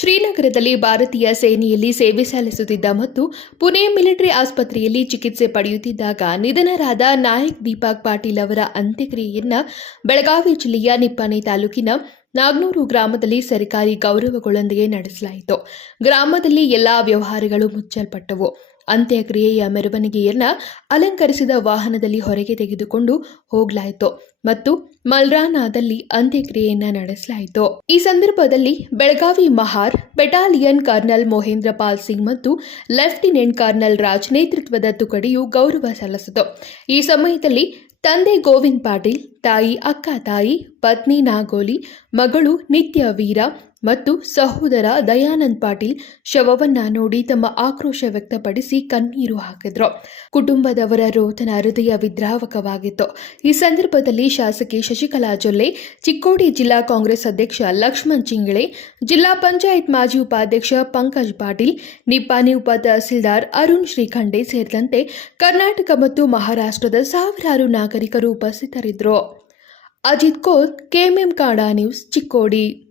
ಶ್ರೀನಗರದಲ್ಲಿ ಭಾರತೀಯ ಸೇನೆಯಲ್ಲಿ ಸೇವೆ ಸಲ್ಲಿಸುತ್ತಿದ್ದ ಮತ್ತು ಪುಣೆ ಮಿಲಿಟರಿ ಆಸ್ಪತ್ರೆಯಲ್ಲಿ ಚಿಕಿತ್ಸೆ ಪಡೆಯುತ್ತಿದ್ದಾಗ ನಿಧನರಾದ ನಾಯಕ್ ದೀಪಕ್ ಪಾಟೀಲ್ ಅವರ ಅಂತ್ಯಕ್ರಿಯೆಯನ್ನು ಬೆಳಗಾವಿ ಜಿಲ್ಲೆಯ ನಿಪ್ಪಾಣಿ ತಾಲೂಕಿನ ನಾಗ್ನೂರು ಗ್ರಾಮದಲ್ಲಿ ಸರ್ಕಾರಿ ಗೌರವಗಳೊಂದಿಗೆ ನಡೆಸಲಾಯಿತು. ಗ್ರಾಮದಲ್ಲಿ ಎಲ್ಲಾ ವ್ಯವಹಾರಗಳು ಮುಚ್ಚಲ್ಪಟ್ಟವು. ಅಂತ್ಯಕ್ರಿಯೆಯ ಮೆರವಣಿಗೆಯನ್ನ ಅಲಂಕರಿಸಿದ ವಾಹನದಲ್ಲಿ ಹೊರಗೆ ತೆಗೆದುಕೊಂಡು ಹೋಗಲಾಯಿತು ಮತ್ತು ಮಲ್ರಾನಾದಲ್ಲಿ ಅಂತ್ಯಕ್ರಿಯೆಯನ್ನ ನಡೆಸಲಾಯಿತು. ಈ ಸಂದರ್ಭದಲ್ಲಿ ಬೆಳಗಾವಿ ಮಹಾರ್ ಬೆಟಾಲಿಯನ್ ಕರ್ನಲ್ ಮೋಹೇಂದ್ರ ಪಾಲ್ ಸಿಂಗ್ ಮತ್ತು ಲೆಫ್ಟಿನೆಂಟ್ ಕರ್ನಲ್ ರಾಜ್ ನೇತೃತ್ವದ ತುಕಡಿಯು ಗೌರವ ಸಲ್ಲಿಸಿತು. ಈ ಸಮಯದಲ್ಲಿ ತಂದೆ ಗೋವಿಂದ್ ಪಾಟೀಲ್, ತಾಯಿ ಅಕ್ಕ ತಾಯಿ, ಪತ್ನಿ ನಾಗೋಲಿ, ಮಗಳು ನಿತ್ಯ ವೀರ ಮತ್ತು ಸಹೋದರ ದಯಾನಂದ್ ಪಾಟೀಲ್ ಶವವನ್ನ ನೋಡಿ ತಮ್ಮ ಆಕ್ರೋಶ ವ್ಯಕ್ತಪಡಿಸಿ ಕಣ್ಣೀರು ಹಾಕಿದ್ರು. ಕುಟುಂಬದವರ ರೋದನ ಹೃದಯ ವಿದ್ರಾವಕವಾಗಿತ್ತು. ಈ ಸಂದರ್ಭದಲ್ಲಿ ಶಾಸಕಿ ಶಶಿಕಲಾ ಜೊಲ್ಲೆ, ಚಿಕ್ಕೋಡಿ ಜಿಲ್ಲಾ ಕಾಂಗ್ರೆಸ್ ಅಧ್ಯಕ್ಷ ಲಕ್ಷ್ಮಣ್ ಚಿಂಗಳೆ, ಜಿಲ್ಲಾ ಪಂಚಾಯತ್ ಮಾಜಿ ಉಪಾಧ್ಯಕ್ಷ ಪಂಕಜ್ ಪಾಟೀಲ್, ನಿಪ್ಪಾಣಿ ಉಪ ತಹಸೀಲ್ದಾರ್ ಅರುಣ್ ಶ್ರೀಖಂಡೆ ಸೇರಿದಂತೆ ಕರ್ನಾಟಕ ಮತ್ತು ಮಹಾರಾಷ್ಟ್ರದ ಸಾವಿರಾರು ನಾಗರಿಕರು ಉಪಸ್ಥಿತರಿದ್ದರು. ಅಜಿತ್ ಕೋತ್, ಕೆಎಂಎಂ ಕಾಡಾ ನ್ಯೂಸ್, ಚಿಕ್ಕೋಡಿ.